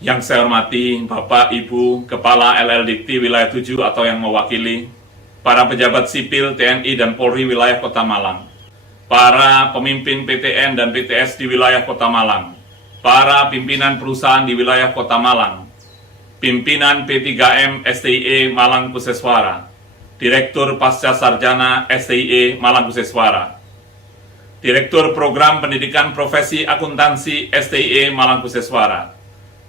Yang saya hormati Bapak, Ibu, Kepala LL Dikti Wilayah 7 atau yang mewakili, para pejabat sipil TNI dan Polri wilayah Kota Malang, para pemimpin PTN dan PTS di wilayah Kota Malang, para pimpinan perusahaan di wilayah Kota Malang, pimpinan P3M STIE Malang Kuseswara, Direktur Pasca Sarjana STIE Malang Kuseswara, Direktur Program Pendidikan Profesi Akuntansi STIE Malang Kuseswara,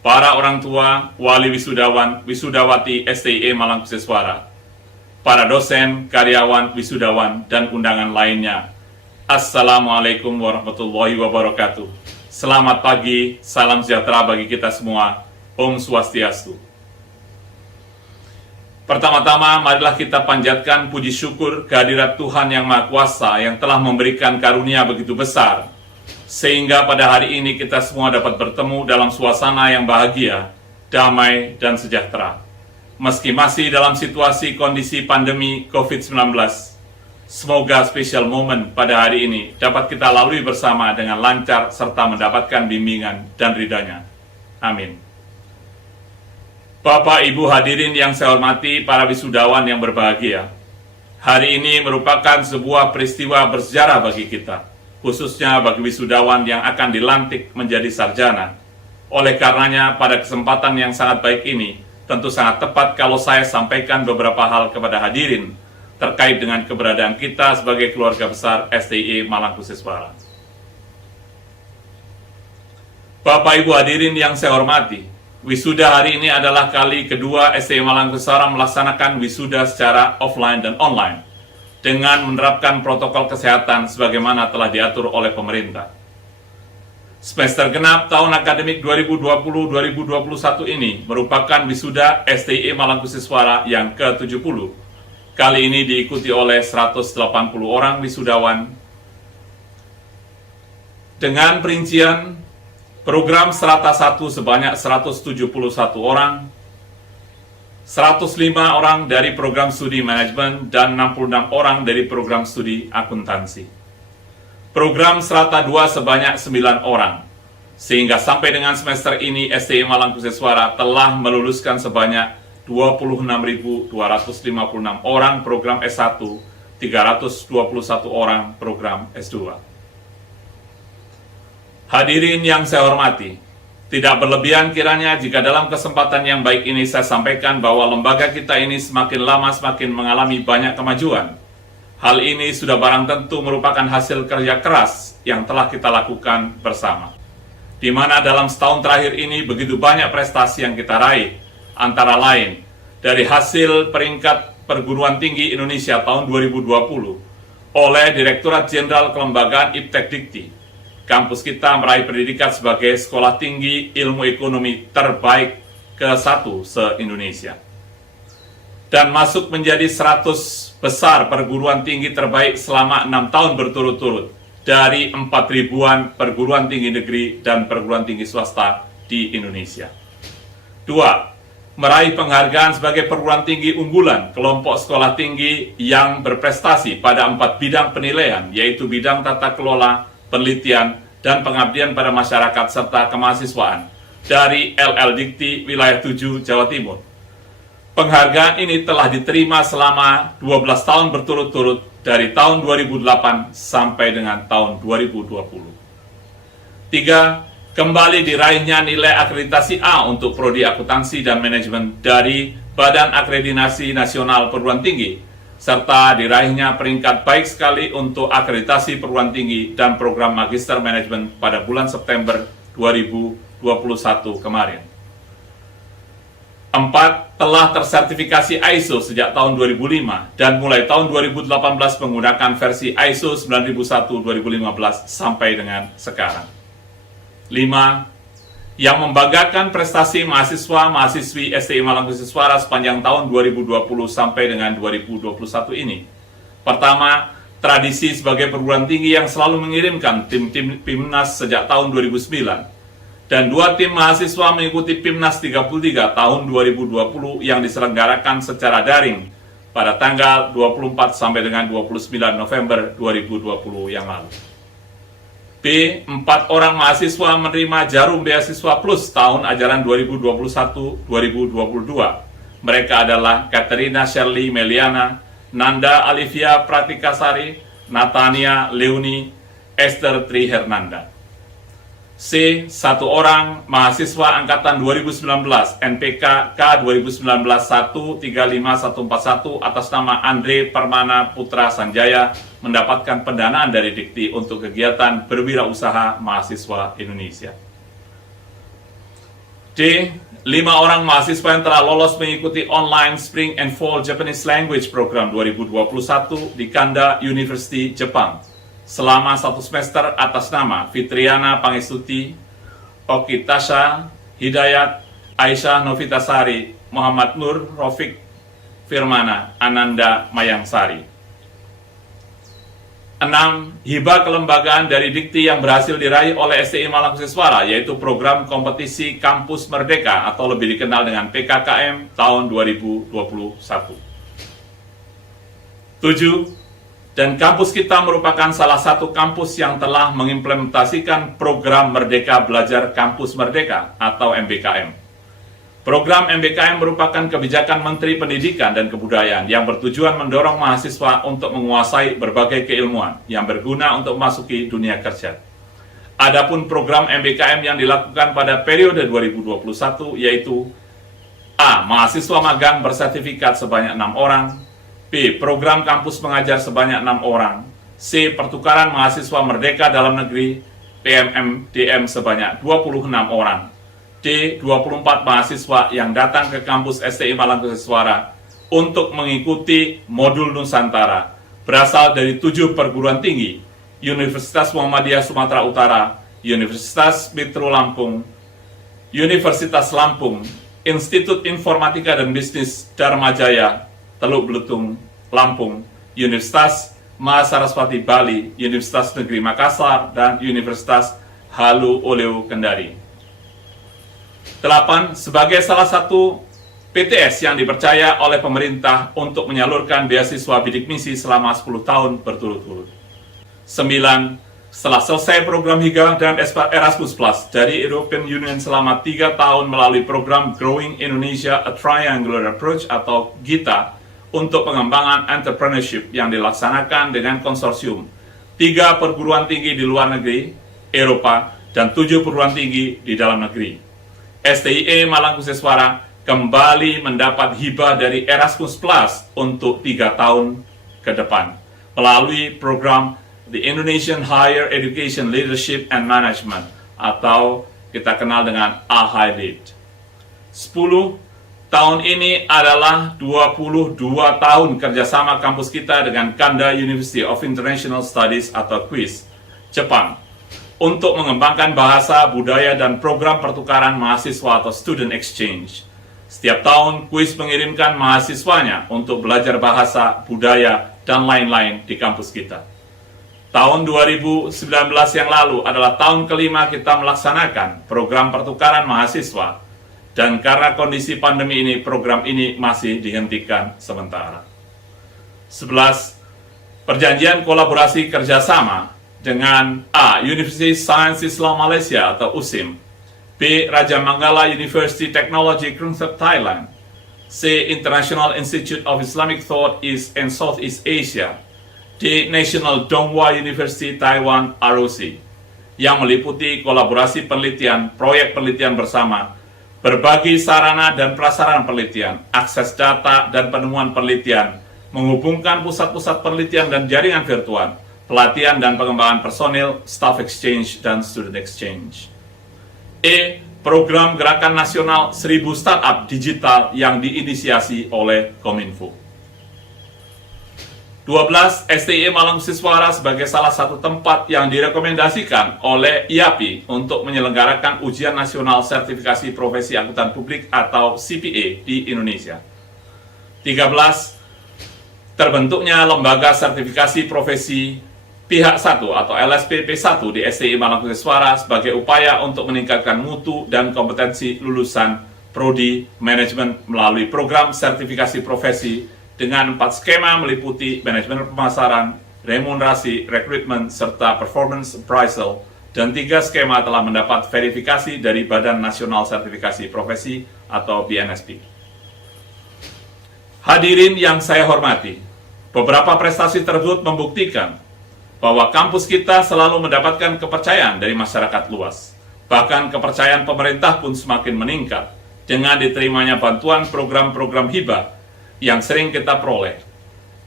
para orang tua, wali wisudawan, wisudawati STIE Malang Kuseswara, para dosen, karyawan, wisudawan, dan undangan lainnya. Assalamualaikum warahmatullahi wabarakatuh. Selamat pagi, salam sejahtera bagi kita semua. Om Swastiastu. Pertama-tama, marilah kita panjatkan puji syukur kehadirat Tuhan Yang Maha Kuasa yang telah memberikan karunia begitu besar, sehingga pada hari ini kita semua dapat bertemu dalam suasana yang bahagia, damai, dan sejahtera. Meski masih dalam situasi kondisi pandemi COVID-19, semoga special moment pada hari ini dapat kita lalui bersama dengan lancar serta mendapatkan bimbingan dan ridhanya. Amin. Bapak, Ibu hadirin yang saya hormati, para wisudawan yang berbahagia, hari ini merupakan sebuah peristiwa bersejarah bagi kita, khususnya bagi wisudawan yang akan dilantik menjadi sarjana. Oleh karenanya, pada kesempatan yang sangat baik ini, tentu sangat tepat kalau saya sampaikan beberapa hal kepada hadirin terkait dengan keberadaan kita sebagai keluarga besar STIE Malang Kuseswara. Bapak, Ibu hadirin yang saya hormati, wisuda hari ini adalah kali kedua STIE Malang Kuseswara melaksanakan wisuda secara offline dan online, dengan menerapkan protokol kesehatan sebagaimana telah diatur oleh pemerintah. Semester genap tahun akademik 2020-2021 ini merupakan wisuda STIE Malang Kuseswara yang ke-70. Kali ini diikuti oleh 180 orang wisudawan dengan perincian program Strata 1 sebanyak 171 orang, 105 orang dari program studi manajemen, dan 66 orang dari program studi akuntansi. Program Strata 2 sebanyak 9 orang, sehingga sampai dengan semester ini STIE Malang Kuseswara telah meluluskan sebanyak 26.256 orang program S1, 321 orang program S2. Hadirin yang saya hormati, tidak berlebihan kiranya jika dalam kesempatan yang baik ini saya sampaikan bahwa lembaga kita ini semakin lama semakin mengalami banyak kemajuan. Hal ini sudah barang tentu merupakan hasil kerja keras yang telah kita lakukan bersama. Di mana dalam setahun terakhir ini begitu banyak prestasi yang kita raih, antara lain dari hasil peringkat perguruan tinggi Indonesia tahun 2020 oleh Direktorat Jenderal Kelembagaan Iptek Dikti. Kampus kita meraih predikat sebagai sekolah tinggi ilmu ekonomi terbaik ke-1 se-Indonesia. Dan masuk menjadi 100 besar perguruan tinggi terbaik selama 6 tahun berturut-turut dari 4.000-an perguruan tinggi negeri dan perguruan tinggi swasta di Indonesia. 2. Meraih penghargaan sebagai perguruan tinggi unggulan kelompok sekolah tinggi yang berprestasi pada 4 bidang penilaian, yaitu bidang tata kelola, penelitian, dan pengabdian pada masyarakat serta kemahasiswaan dari LL Dikti Wilayah 7 Jawa Timur. Penghargaan ini telah diterima selama 12 tahun berturut-turut dari tahun 2008 sampai dengan tahun 2020. 3. Kembali diraihnya nilai akreditasi A untuk prodi akuntansi dan manajemen dari Badan Akreditasi Nasional Perguruan Tinggi, serta diraihnya peringkat baik sekali untuk akreditasi perguruan tinggi dan program magister manajemen pada bulan September 2021 kemarin. 4. Telah tersertifikasi ISO sejak tahun 2005 dan mulai tahun 2018 menggunakan versi ISO 9001-2015 sampai dengan sekarang. 5. Yang membanggakan prestasi mahasiswa-mahasiswi STIE Malang Kuseswara sepanjang tahun 2020 sampai dengan 2021 ini. Pertama, tradisi sebagai perguruan tinggi yang selalu mengirimkan tim-tim PIMNAS sejak tahun 2009. Dan 2 tim mahasiswa mengikuti PIMNAS 33 tahun 2020 yang diselenggarakan secara daring pada tanggal 24 sampai dengan 29 November 2020 yang lalu. B. 4 orang mahasiswa menerima Jarum Beasiswa Plus tahun ajaran 2021-2022. Mereka adalah Katerina Shirley Meliana, Nanda Alivia Pratikasari, Natania Leoni, Esther Tri Hernanda. C. 1 orang mahasiswa angkatan 2019 NPK K 2019-135141 atas nama Andre Permana Putra Sanjaya mendapatkan pendanaan dari Dikti untuk kegiatan berwirausaha mahasiswa Indonesia. D. 5 orang mahasiswa yang telah lolos mengikuti online Spring and Fall Japanese Language Program 2021 di Kanda University, Jepang selama 1 semester atas nama Fitriana Pangestuti, Okitasha Hidayat, Aisyah Novitasari, Muhammad Nur Rafiq Firmana, Ananda Mayangsari. 6. Hibah kelembagaan dari Dikti yang berhasil diraih oleh STI Malang Kusiswara, yaitu program kompetisi Kampus Merdeka atau lebih dikenal dengan PKKM tahun 2021. 7. Dan kampus kita merupakan salah satu kampus yang telah mengimplementasikan program Merdeka Belajar Kampus Merdeka atau MBKM. Program MBKM merupakan kebijakan Menteri Pendidikan dan Kebudayaan yang bertujuan mendorong mahasiswa untuk menguasai berbagai keilmuan yang berguna untuk memasuki dunia kerja. Adapun program MBKM yang dilakukan pada periode 2021 yaitu A. Mahasiswa magang bersertifikat sebanyak 6 orang, B. Program kampus mengajar sebanyak 6 orang, C. Pertukaran mahasiswa merdeka dalam negeri PMMDM sebanyak 26 orang, D. 24 mahasiswa yang datang ke kampus STI Malang Kusiswara untuk mengikuti modul Nusantara berasal dari 7 perguruan tinggi, Universitas Muhammadiyah Sumatera Utara, Universitas Metro Lampung, Universitas Lampung, Institut Informatika dan Bisnis Dharma Jaya, Teluk Belitung, Lampung, Universitas Mahasaraswati Bali, Universitas Negeri Makassar, dan Universitas Halu Oleo Kendari. 8. Sebagai salah satu PTS yang dipercaya oleh pemerintah untuk menyalurkan beasiswa bidik misi selama 10 tahun berturut-turut. 9. Setelah selesai program Hibah dan Erasmus Plus dari European Union selama 3 tahun melalui program Growing Indonesia A Triangular Approach atau GITA, untuk pengembangan entrepreneurship yang dilaksanakan dengan konsorsium 3 perguruan tinggi di luar negeri, Eropa, dan 7 perguruan tinggi di dalam negeri. STIE Malang Kusiswara kembali mendapat hibah dari Erasmus Plus untuk 3 tahun ke depan melalui program The Indonesian Higher Education Leadership and Management atau kita kenal dengan AHLEAD. 10. Tahun ini adalah 22 tahun kerjasama kampus kita dengan Kanda University of International Studies atau KUIS, Jepang, untuk mengembangkan bahasa, budaya, dan program pertukaran mahasiswa atau student exchange. Setiap tahun, KUIS mengirimkan mahasiswanya untuk belajar bahasa, budaya, dan lain-lain di kampus kita. Tahun 2019 yang lalu adalah tahun kelima kita melaksanakan program pertukaran mahasiswa. Dan karena kondisi pandemi ini, program ini masih dihentikan sementara. 11. Perjanjian kolaborasi kerjasama dengan A. University Science Islam Malaysia atau USIM, B. Raja Manggala University Technology Krungsep Thailand, C. International Institute of Islamic Thought East and Southeast Asia, D. National Donghua University Taiwan ROC, yang meliputi kolaborasi penelitian, proyek penelitian bersama, berbagi sarana dan prasarana penelitian, akses data dan penemuan penelitian, menghubungkan pusat-pusat penelitian dan jaringan virtual, pelatihan dan pengembangan personil, staff exchange, dan student exchange. E. Program Gerakan Nasional 1000 Startup Digital yang diinisiasi oleh Kominfo. 12. STIE Malang Kusiswara sebagai salah satu tempat yang direkomendasikan oleh IAPI untuk menyelenggarakan Ujian Nasional Sertifikasi Profesi Akuntan Publik atau CPA di Indonesia. 13. Terbentuknya Lembaga Sertifikasi Profesi Pihak 1 atau LSPP1 di STIE Malang Kusiswara sebagai upaya untuk meningkatkan mutu dan kompetensi lulusan Prodi Manajemen melalui program sertifikasi profesi dengan 4 skema meliputi manajemen pemasaran, remunerasi, rekrutmen, serta performance appraisal dan 3 skema telah mendapat verifikasi dari Badan Nasional Sertifikasi Profesi atau BNSP. Hadirin yang saya hormati, beberapa prestasi tersebut membuktikan bahwa kampus kita selalu mendapatkan kepercayaan dari masyarakat luas. Bahkan kepercayaan pemerintah pun semakin meningkat dengan diterimanya bantuan program-program hibah yang sering kita peroleh.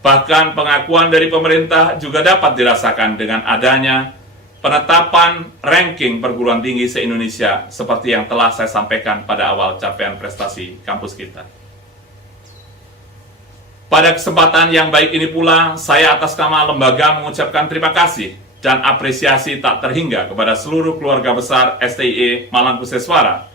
Bahkan pengakuan dari pemerintah juga dapat dirasakan dengan adanya penetapan ranking perguruan tinggi se-Indonesia seperti yang telah saya sampaikan pada awal capaian prestasi kampus kita. Pada kesempatan yang baik ini pula, saya atas nama lembaga mengucapkan terima kasih dan apresiasi tak terhingga kepada seluruh keluarga besar STIE Malangkuseswara,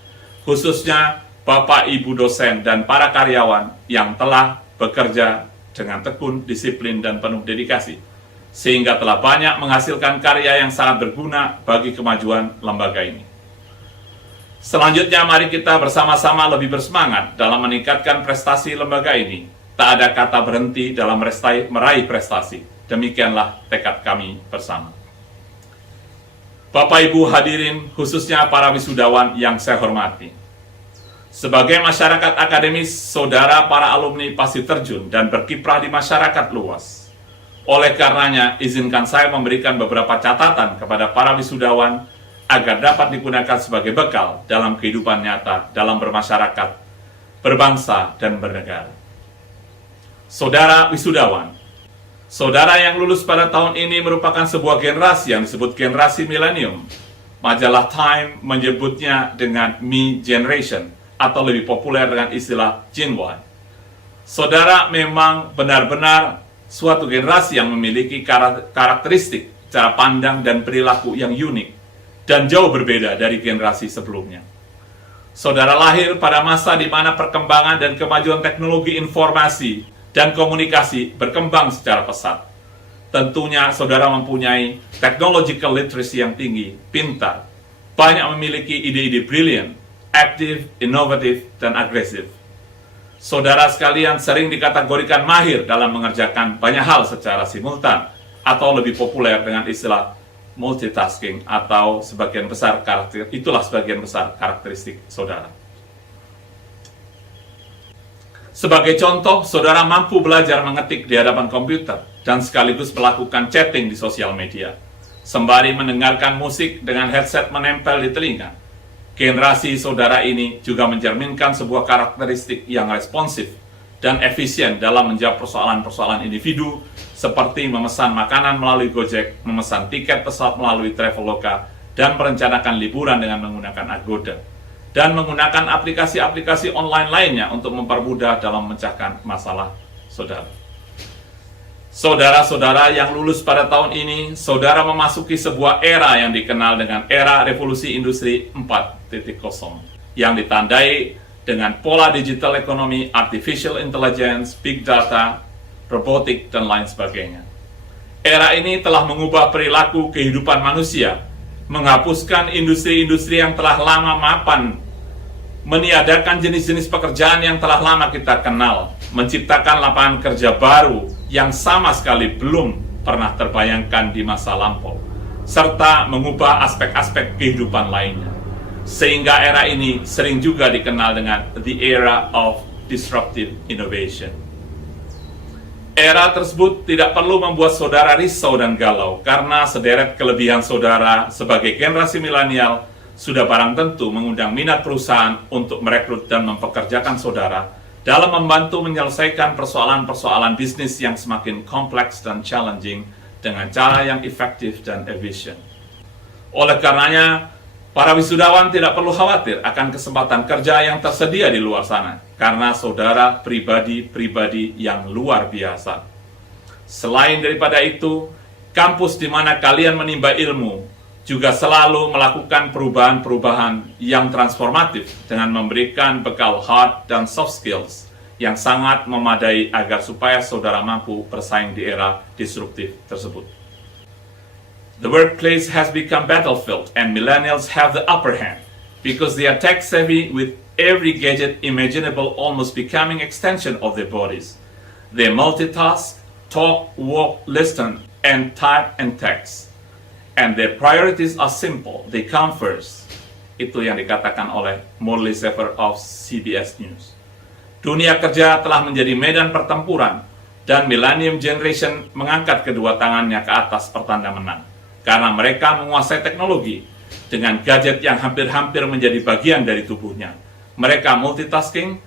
khususnya Bapak Ibu dosen dan para karyawan yang telah bekerja dengan tekun, disiplin, dan penuh dedikasi, sehingga telah banyak menghasilkan karya yang sangat berguna bagi kemajuan lembaga ini. Selanjutnya, mari kita bersama-sama lebih bersemangat dalam meningkatkan prestasi lembaga ini. Tak ada kata berhenti dalam meraih prestasi. Demikianlah tekad kami bersama. Bapak Ibu hadirin, khususnya para wisudawan yang saya hormati. Sebagai masyarakat akademis, saudara para alumni pasti terjun dan berkiprah di masyarakat luas. Oleh karenanya, izinkan saya memberikan beberapa catatan kepada para wisudawan agar dapat digunakan sebagai bekal dalam kehidupan nyata, dalam bermasyarakat, berbangsa, dan bernegara. Saudara wisudawan, saudara yang lulus pada tahun ini merupakan sebuah generasi yang disebut generasi milenium. Majalah Time menyebutnya dengan Me Generation, atau lebih populer dengan istilah Gen Y. Saudara memang benar-benar suatu generasi yang memiliki karakteristik, cara pandang, dan perilaku yang unik, dan jauh berbeda dari generasi sebelumnya. Saudara lahir pada masa di mana perkembangan dan kemajuan teknologi informasi dan komunikasi berkembang secara pesat. Tentunya saudara mempunyai technological literacy yang tinggi, pintar, banyak memiliki ide-ide brilian, aktif, inovatif, dan agresif. Saudara sekalian sering dikategorikan mahir dalam mengerjakan banyak hal secara simultan, atau lebih populer dengan istilah multitasking, atau sebagian besar karakteristik saudara. Sebagai contoh, saudara mampu belajar mengetik di hadapan komputer dan sekaligus melakukan chatting di sosial media, sembari mendengarkan musik dengan headset menempel di telinga. Generasi saudara ini juga mencerminkan sebuah karakteristik yang responsif dan efisien dalam menjawab persoalan-persoalan individu, seperti memesan makanan melalui Gojek, memesan tiket pesawat melalui Traveloka, dan merencanakan liburan dengan menggunakan Agoda, dan menggunakan aplikasi-aplikasi online lainnya untuk mempermudah dalam memecahkan masalah saudara. Saudara-saudara yang lulus pada tahun ini, saudara memasuki sebuah era yang dikenal dengan era revolusi industri 4.0, yang ditandai dengan pola digital ekonomi, artificial intelligence, big data, robotik, dan lain sebagainya. Era ini telah mengubah perilaku kehidupan manusia, menghapuskan industri-industri yang telah lama mapan, meniadakan jenis-jenis pekerjaan yang telah lama kita kenal, menciptakan lapangan kerja baru yang sama sekali belum pernah terbayangkan di masa lampau, serta mengubah aspek-aspek kehidupan lainnya. Sehingga era ini sering juga dikenal dengan the era of disruptive innovation. Era tersebut tidak perlu membuat saudara risau dan galau, karena sederet kelebihan saudara sebagai generasi milenial sudah barang tentu mengundang minat perusahaan untuk merekrut dan mempekerjakan saudara dalam membantu menyelesaikan persoalan-persoalan bisnis yang semakin kompleks dan challenging dengan cara yang efektif dan efisien. Oleh karenanya, para wisudawan tidak perlu khawatir akan kesempatan kerja yang tersedia di luar sana, karena saudara pribadi-pribadi yang luar biasa. Selain daripada itu, kampus di mana kalian menimba ilmu juga selalu melakukan perubahan-perubahan yang transformatif dengan memberikan bekal hard dan soft skills yang sangat memadai agar supaya saudara mampu bersaing di era disruptif tersebut. The workplace has become battlefield and millennials have the upper hand because they are tech savvy with every gadget imaginable almost becoming extension of their bodies. They multitask, talk, walk, listen, and type and text. and their priorities are simple, they come first. Itu yang dikatakan oleh Morley Safer of CBS News. Dunia kerja telah menjadi medan pertempuran, dan Millennium Generation mengangkat kedua tangannya ke atas pertanda menang. Karena mereka menguasai teknologi dengan gadget yang hampir-hampir menjadi bagian dari tubuhnya. Mereka multitasking,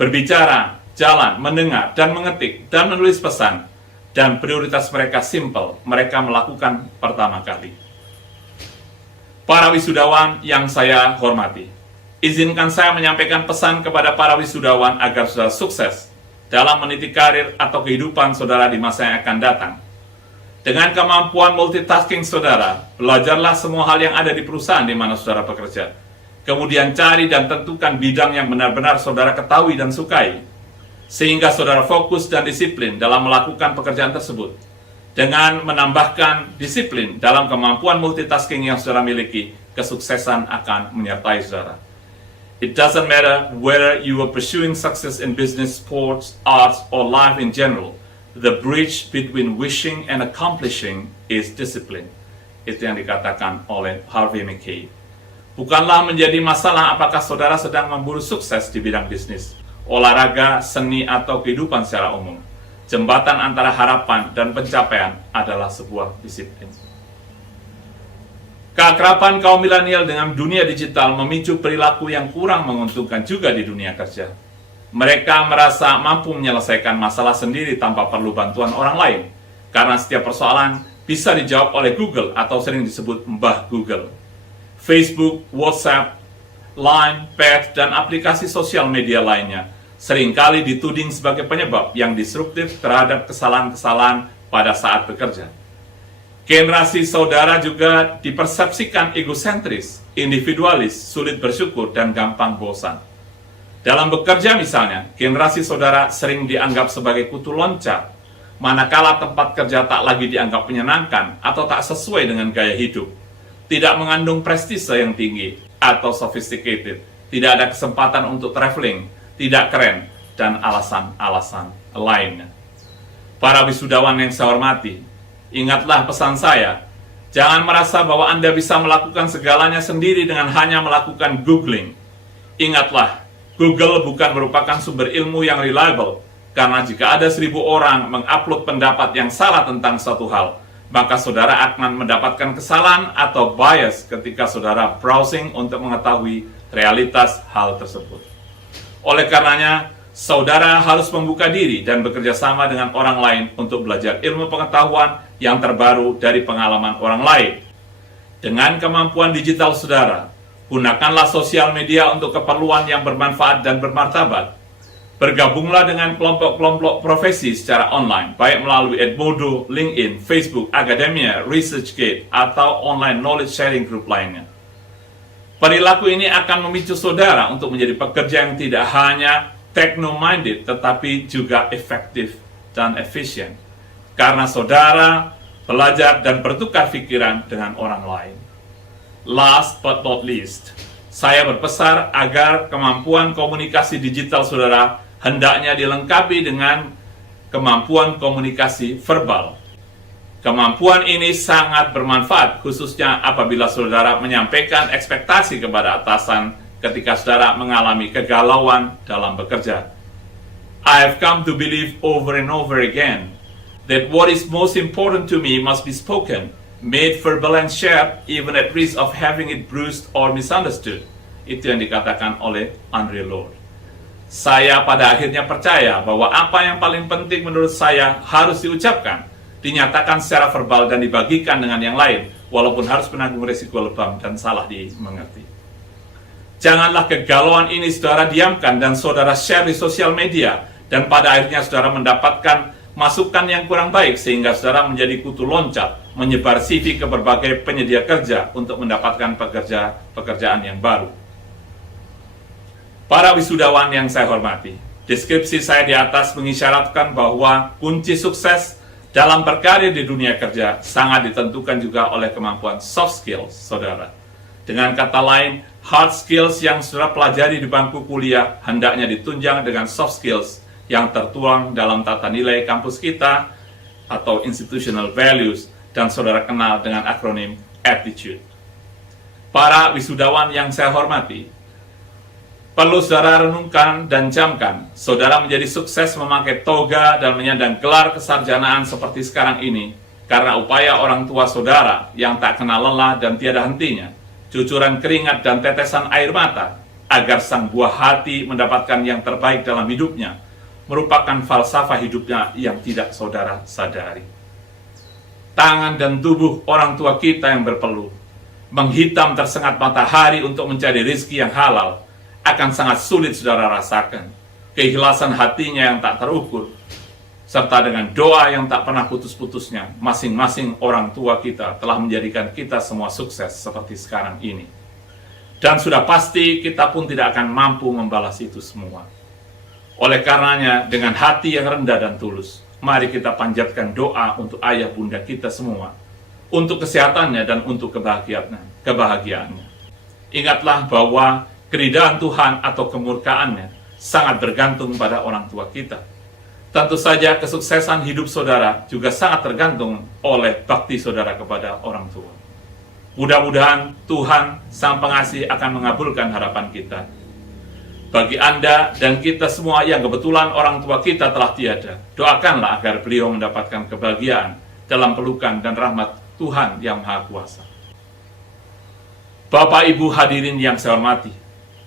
berbicara, jalan, mendengar, dan mengetik, dan menulis pesan. Dan prioritas mereka simple, mereka melakukan pertama kali. Para wisudawan yang saya hormati, izinkan saya menyampaikan pesan kepada para wisudawan agar saudara sukses dalam meniti karir atau kehidupan saudara di masa yang akan datang. Dengan kemampuan multitasking saudara, belajarlah semua hal yang ada di perusahaan di mana saudara bekerja. Kemudian cari dan tentukan bidang yang benar-benar saudara ketahui dan sukai, sehingga saudara fokus dan disiplin dalam melakukan pekerjaan tersebut. Dengan menambahkan disiplin dalam kemampuan multitasking yang saudara miliki, kesuksesan akan menyertai saudara. It doesn't matter whether you are pursuing success in business, sports, arts, or life in general. The bridge between wishing and accomplishing is discipline. Itu yang dikatakan oleh Harvey Mackay. Bukanlah menjadi masalah apakah saudara sedang memburu sukses di bidang bisnis, olahraga, seni, atau kehidupan secara umum. Jembatan antara harapan dan pencapaian adalah sebuah disiplin. Keakraban kaum milenial dengan dunia digital memicu perilaku yang kurang menguntungkan juga di dunia kerja. Mereka merasa mampu menyelesaikan masalah sendiri tanpa perlu bantuan orang lain, karena setiap persoalan bisa dijawab oleh Google atau sering disebut Mbah Google. Facebook, WhatsApp, Line, Pet, dan aplikasi sosial media lainnya seringkali dituding sebagai penyebab yang disruptif terhadap kesalahan-kesalahan pada saat bekerja. Generasi saudara juga dipersepsikan egosentris, individualis, sulit bersyukur, dan gampang bosan. Dalam bekerja misalnya, generasi saudara sering dianggap sebagai kutu loncat, manakala tempat kerja tak lagi dianggap menyenangkan atau tak sesuai dengan gaya hidup, tidak mengandung prestise yang tinggi atau sophisticated, tidak ada kesempatan untuk traveling, tidak keren, dan alasan-alasan lainnya. Para wisudawan yang saya hormati, ingatlah pesan saya, jangan merasa bahwa Anda bisa melakukan segalanya sendiri dengan hanya melakukan googling. Ingatlah, Google bukan merupakan sumber ilmu yang reliable, karena jika ada 1.000 orang mengupload pendapat yang salah tentang suatu hal, maka saudara akan mendapatkan kesalahan atau bias ketika saudara browsing untuk mengetahui realitas hal tersebut. Oleh karenanya, saudara harus membuka diri dan bekerja sama dengan orang lain untuk belajar ilmu pengetahuan yang terbaru dari pengalaman orang lain. Dengan kemampuan digital saudara, gunakanlah sosial media untuk keperluan yang bermanfaat dan bermartabat. Bergabunglah dengan kelompok-kelompok profesi secara online, baik melalui Edmodo, LinkedIn, Facebook, Academia, ResearchGate, atau online knowledge sharing group lainnya. Perilaku ini akan memicu saudara untuk menjadi pekerja yang tidak hanya techno-minded, tetapi juga efektif dan efisien. Karena saudara belajar dan bertukar pikiran dengan orang lain. Last but not least, saya berpesan agar kemampuan komunikasi digital saudara hendaknya dilengkapi dengan kemampuan komunikasi verbal. Kemampuan ini sangat bermanfaat, khususnya apabila saudara menyampaikan ekspektasi kepada atasan ketika saudara mengalami kegalauan dalam bekerja. I have come to believe over and over again that what is most important to me must be spoken, made verbal and shared, even at risk of having it bruised or misunderstood. Itu yang dikatakan oleh Andre Lord. Saya pada akhirnya percaya bahwa apa yang paling penting menurut saya harus diucapkan, dinyatakan secara verbal dan dibagikan dengan yang lain, walaupun harus menanggung risiko lebam dan salah dimengerti. Janganlah kegalauan ini saudara diamkan dan saudara share di sosial media, dan pada akhirnya saudara mendapatkan masukan yang kurang baik sehingga saudara menjadi kutu loncat, menyebar CV ke berbagai penyedia kerja untuk mendapatkan pekerjaan yang baru. Para wisudawan yang saya hormati, deskripsi saya di atas mengisyaratkan bahwa kunci sukses dalam berkarir di dunia kerja sangat ditentukan juga oleh kemampuan soft skills saudara. Dengan kata lain, hard skills yang saudara pelajari di bangku kuliah hendaknya ditunjang dengan soft skills yang tertuang dalam tata nilai kampus kita atau institutional values, dan saudara kenal dengan akronim attitude. Para wisudawan yang saya hormati, perlu saudara renungkan dan camkan, saudara menjadi sukses memakai toga dan menyandang gelar kesarjanaan seperti sekarang ini, karena upaya orang tua saudara yang tak kenal lelah dan tiada hentinya, cucuran keringat dan tetesan air mata, agar sang buah hati mendapatkan yang terbaik dalam hidupnya, merupakan falsafah hidupnya yang tidak saudara sadari. Tangan dan tubuh orang tua kita yang berpeluh, menghitam tersengat matahari untuk mencari rezeki yang halal, akan sangat sulit saudara rasakan. Keikhlasan hatinya yang tak terukur, serta dengan doa yang tak pernah putus-putusnya, masing-masing orang tua kita telah menjadikan kita semua sukses seperti sekarang ini. Dan sudah pasti kita pun tidak akan mampu membalas itu semua. Oleh karenanya, dengan hati yang rendah dan tulus, mari kita panjatkan doa untuk ayah bunda kita semua, untuk kesehatannya dan untuk kebahagiaannya. Ingatlah bahwa keridhaan Tuhan atau kemurkaannya sangat bergantung pada orang tua kita. Tentu saja kesuksesan hidup saudara juga sangat tergantung oleh bakti saudara kepada orang tua. Mudah-mudahan Tuhan Sang Pengasih akan mengabulkan harapan kita. Bagi Anda dan kita semua yang kebetulan orang tua kita telah tiada, doakanlah agar beliau mendapatkan kebahagiaan dalam pelukan dan rahmat Tuhan yang Maha Kuasa. Bapak Ibu hadirin yang saya hormati,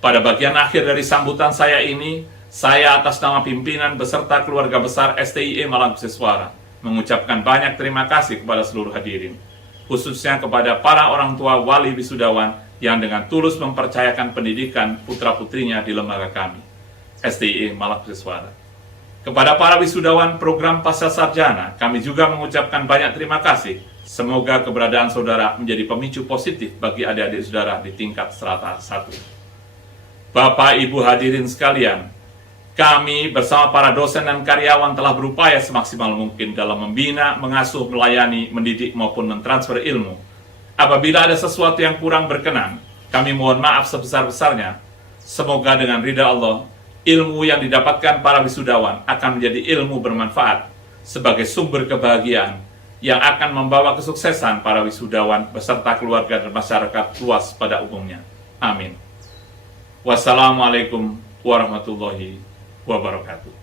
pada bagian akhir dari sambutan saya ini, saya atas nama pimpinan beserta keluarga besar STIE Malangkusiswara mengucapkan banyak terima kasih kepada seluruh hadirin, khususnya kepada para orang tua wali wisudawan yang dengan tulus mempercayakan pendidikan putra-putrinya di lembaga kami, STIE Malangkusiswara. Kepada para wisudawan program Pasca Sarjana, kami juga mengucapkan banyak terima kasih. Semoga keberadaan saudara menjadi pemicu positif bagi adik-adik saudara di tingkat strata 1. Bapak Ibu hadirin sekalian, kami bersama para dosen dan karyawan telah berupaya semaksimal mungkin dalam membina, mengasuh, melayani, mendidik maupun mentransfer ilmu. Apabila ada sesuatu yang kurang berkenan, kami mohon maaf sebesar-besarnya. Semoga dengan ridha Allah, ilmu yang didapatkan para wisudawan akan menjadi ilmu bermanfaat sebagai sumber kebahagiaan yang akan membawa kesuksesan para wisudawan beserta keluarga dan masyarakat luas pada umumnya. Amin. Wassalamualaikum warahmatullahi wabarakatuh.